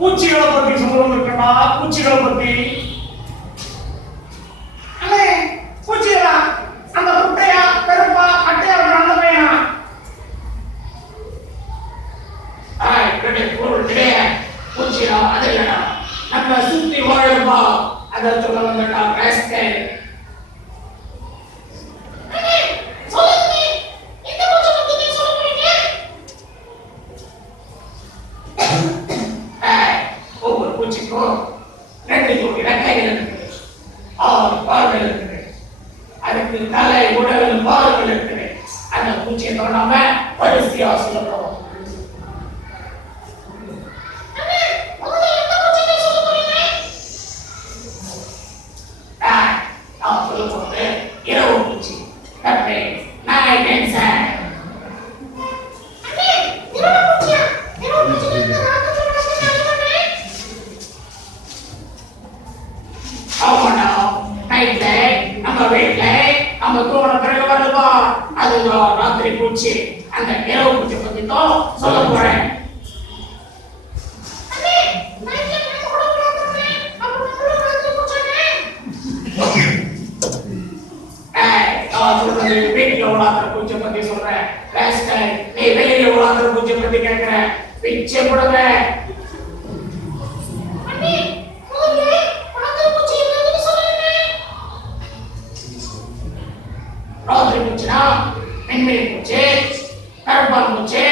பூச்சிகளை பத்தி சொல்லணும் இருக்கா? பூச்சிகளை பத்தி அண்ணே, பூச்சிகளா? அந்த குட்டையா கருப்பா கட்டையா அந்த பையனா? பூச்சியா? அது இல்லடா, நம்ம சுத்தி வாழப்பா, அதை சொல்ல வந்தடா ராஸ்கல். ஒவ்வொரு பூச்சிக்கும் 2 ஜோடி ரெக்கைகள் இருக்குது, 6 கால்கள் இருக்குது, அதுக்கு தலை, உடல், பால்கள் இருக்குது. அந்த பூச்சியை தோணாம வரிசையா சொல்லணும். நான் சொல்ல போறது இரவு பூச்சி, நைட் இன்செக்ட். நம்ம வீட்டுல நம்ம தூண பிறகு வருவா, அதுதான் ராத்திரி பூச்சி. அந்த இரவு பூச்சி பத்தி தான் சொல்ல போறேன். வீட்டுல உலாத்துற பூச்சி பத்தி சொல்றேன். நீ வெளியில உலாத்துற பூச்சி பத்தி கேட்கிற, பிச்சை போடுற. ராத்திரி பூச்சினா மின்மினி பூச்சி, கருப்பான் பூச்சி,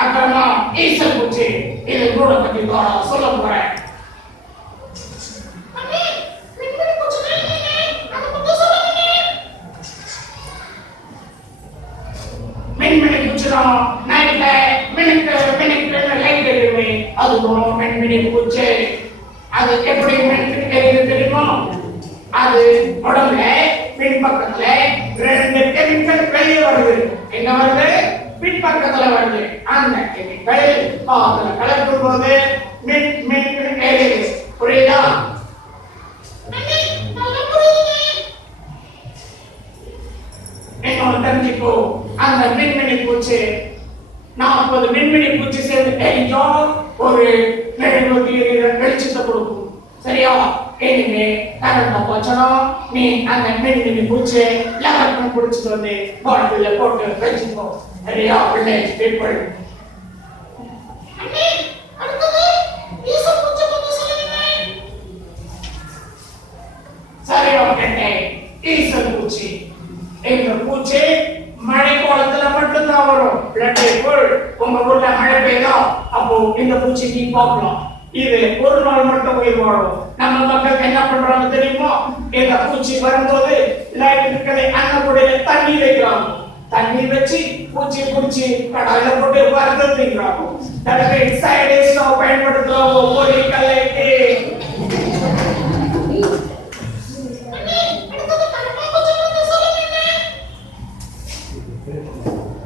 அப்புறமா ஈசல் பூச்சி. இது கூட பத்தி தான் சொல்ல போறேன். மின்மினி பூச்சினா நைட்ல மினுக்கு மினுக்கு லைட் எரியுமே, அதுதான் மின்மினி பூச்சி. அது எப்படி மினுக்கு எரியுது தெரியுமா? அது உடம்புல பின்பக்கத்துல 2 கெமிக்கல் வெளியே வருது. எங்க வருது? பின்பக்கத்துல வருது. அந்த கெமிக்கல் காத்துல கலக்கும் போது மின் மின் எரியுது. புரியுதா? என்ன தெரிஞ்சுக்கோ, அந்த மின்மினி பூச்சி 40 மின்மினி பூச்சி சேர்ந்து எரிஞ்சோம் ஒரு மெழுகுவர்த்தி வெளிச்சத்தை கொடுக்கும். சரியா? இனிமே கரண்ட போச்சனா நீ அந்த மின்மினி பூச்சி லெவல் பிடிச்சிட்டு வந்து பாட்டில போட்டு வச்சுக்கோ. சரியா? Village people. சரியா கேட்டேன். ஈசல் பூச்சி. இந்த பூச்சி மழை காலத்துல மட்டும்தான் வரும். உங்க ஊர்ல மழை பெய்யும், அப்போ இந்த பூச்சி நீ பார்க்கலாம். இது ஒரு நாள் மட்டும் உயிர் வாழும். நம்ம மக்கள் என்ன பண்றாங்க தெரியுமா? இந்த பூச்சி வரும்போது லைட் இருக்கிறது அன்னக்கூடிய தண்ணி வைக்கிறாங்க. தண்ணி வச்சு பூச்சி பூச்சி கடாயில போட்டு வறுத்துறாங்க. தடவை சைடிஸ்ல பயன்படுத்துறோம் ஒவ்வொரு கலைக்கு.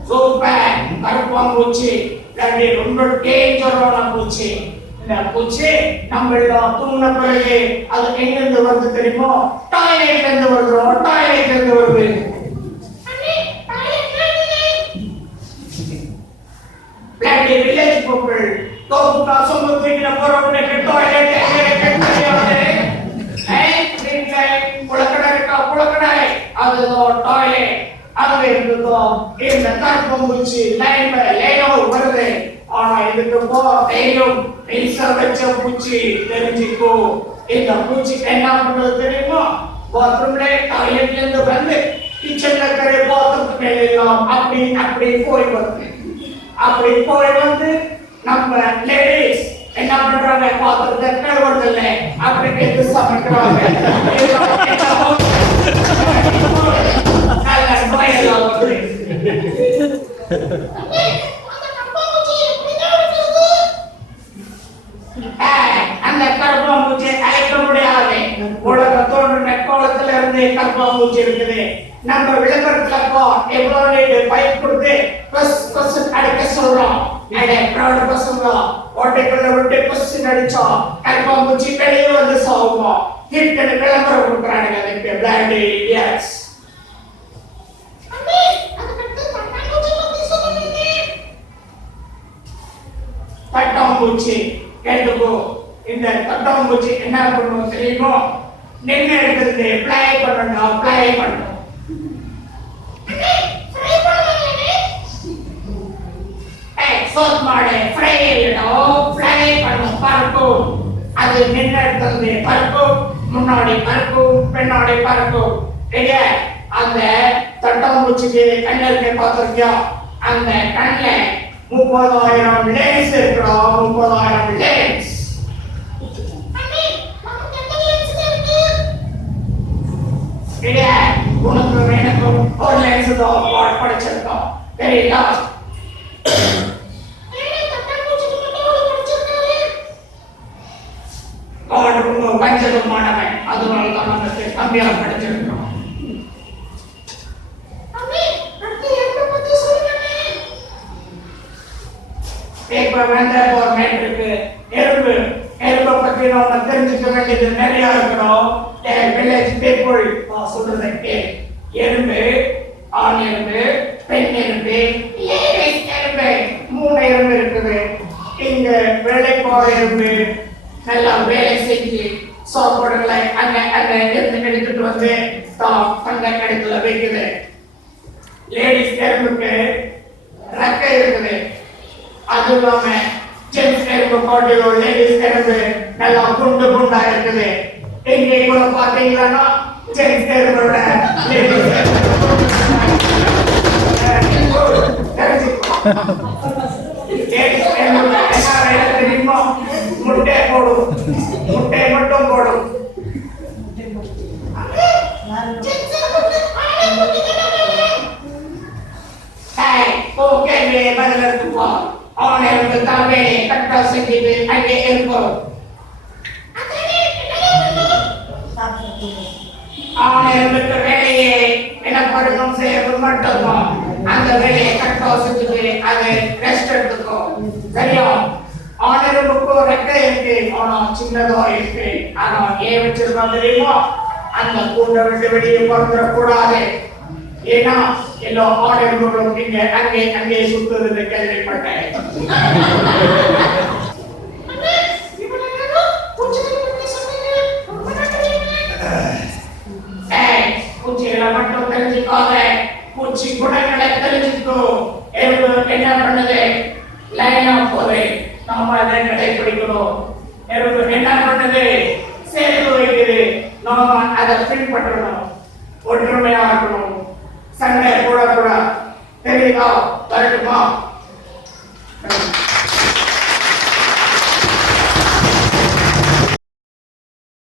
சூப்பர். கருப்பான் பூச்சி ரொம்ப டேஞ்சரான பூச்சி. இந்த பூச்சி நம்மள தூங்கின பிறகு அது எங்கிருந்து வருது தெரியுமா? டாய்லெட்ல இருந்து வருது. டாய்லெட்ல இருந்து வருது. பிளாட்டி வில்லேஜ் பீப்புள் தோப்புக்கா சொந்தத்துக்கு போறவனே டாய்லெட் குளக்கடை அதுதான் டாய்லெட். அங்க இருந்துதான் இந்த கருப்பான் பூச்சி லைன் வருது. ஆனா இதுக்கு தெரியும் வச்ச பூச்சி தெரிஞ்சுக்கோ. இந்த பூச்சி என்ன பண்றது தெரியுமா? பாத்ரூம்ல டாய்லெட்ல இருந்து வந்து கிச்சன்ல கரை பாத்ரூம் மேல எல்லாம் அப்படி அப்படி போய் வருது. அப்படி போய் வந்து நம்ம லேடிஸ் என்ன பண்றாங்க? பாத்திரத்தை கழுவுறது இல்லை, அப்படி எடுத்து சமைக்கிறாங்க. அந்த கருப்பான் பூச்சி அழைக்க முடியாது. உலக தோன்ற கோலத்துல இருந்து கருப்பான் பூச்சி இருக்குது. நம்ம விளம்பரத்துல எவ்வளவு பைப் கொடுத்து பஸ் அடிக்க சொல்றோம். ஓட்டைக்குள்ள விட்டு பஸ் அடிச்சோம். கருப்பான் பூச்சி வெளியே வந்து சாகுவோம். ஹிட்னு விளம்பரம் கொடுக்குறானுங்க. பட்டாம்பூச்சி கேட்டுக்கோ. இந்த தட்டாம்பூச்சி என்ன பண்ணும் தெரியுமோ? நின்று எடுத்துட்டு ஃப்ளை பண்ணணும், ஃப்ளை பண்ணணும். சோத் மாடு ஃப்ளை இல்லைடும், ஃப்ளை பண்ணும், பறக்கும். அது நின்று எடுத்தது பறக்கும், முன்னாடி பறக்கும், பின்னாடி பறக்கும். அந்த தட்டாம்பூச்சிக்கு கண்ணு இருக்க பார்த்திருக்கியா? அந்த கண்ணுல 30,000 லென்ஸ் இருக்கிறோம், 30,000 லென்ஸ். உனக்கு எனக்கும் ஒரு லென்ஸ் தான் படிச்சிருக்கோம், தெரியுதா? பஞ்சமானவன், அதனால தான் நமக்கு கம்மியாக படிச்சிருக்கிறோம். இப்ப வந்த கவர்மெண்ட் இருக்கு, எறும்பு பத்தி நம்ம தெரிஞ்சுக்க வேண்டியது நிறைய இருக்கிறோம். வில்லேஜ் பீப்புள் சொல்றதுக்கு எறும்பு, ஆண் எறும்பு, பெண் எறும்பு, எறும்பு, 3 எறும்பு இருக்குது. இங்க வேலை போற எறும்பு நல்லா வேலை செஞ்சு சாப்பாடுகளை அங்க இருந்து எடுத்துட்டு வந்து தங்க கடைக்குள்ள வைக்குது. லேடிஸ் எறும்புக்கு ரெக்கை இருக்குது. அது இல்லாம ஜென்ஸ் எறும்பு பாட்டிலோ லேடிஸ் எறும்பு நல்லா குண்டா இருக்குது. எங்கே கூட பாத்தீங்கன்னா ஜென்ஸ் எறும்போட லேடிஸ் தெரியுமா? முட்டை போடும், முட்டை மட்டும் போடும். பதிலத்துப்போ அவனுக்கு தலைமை கட்டா செஞ்சுட்டு அங்கே இருக்கும். அவனுக்கு வேலையை எனப்படும் செய்யறது மட்டும்தான். அந்த வேலையை கட்டா செஞ்சுட்டு அது ரெஸ்ட் எடுத்துக்கும். சரியா? ஆனருக்கும் ரெக்கை இருக்கு, ஆனா சின்னதா இருக்கு. ஆனா ஏன் வச்சிருக்கா தெரியுமா? அந்த கூண்டை விட்டு வெளியே பறந்துடக்கூடாது. ஏன்னா எல்லா ஆனர்களும் இங்க அங்கே சுத்துறது கேள்விப்பட்டேன். பூச்சிகளை மட்டும் தெரிஞ்சுக்காத, பூச்சி குணங்களை தெரிஞ்சுக்கோ. என்ன பண்ணுது? லைனா போது நாம அதை கடைபிடிக்கணும். என்ன பண்ணுது? சேர்த்து வைக்குது, நாம அதை பின்பற்றணும். ஒற்றுமையா இருக்கணும், சண்டை போடக்கூடாது. தெரியுதா? வரட்டுமா?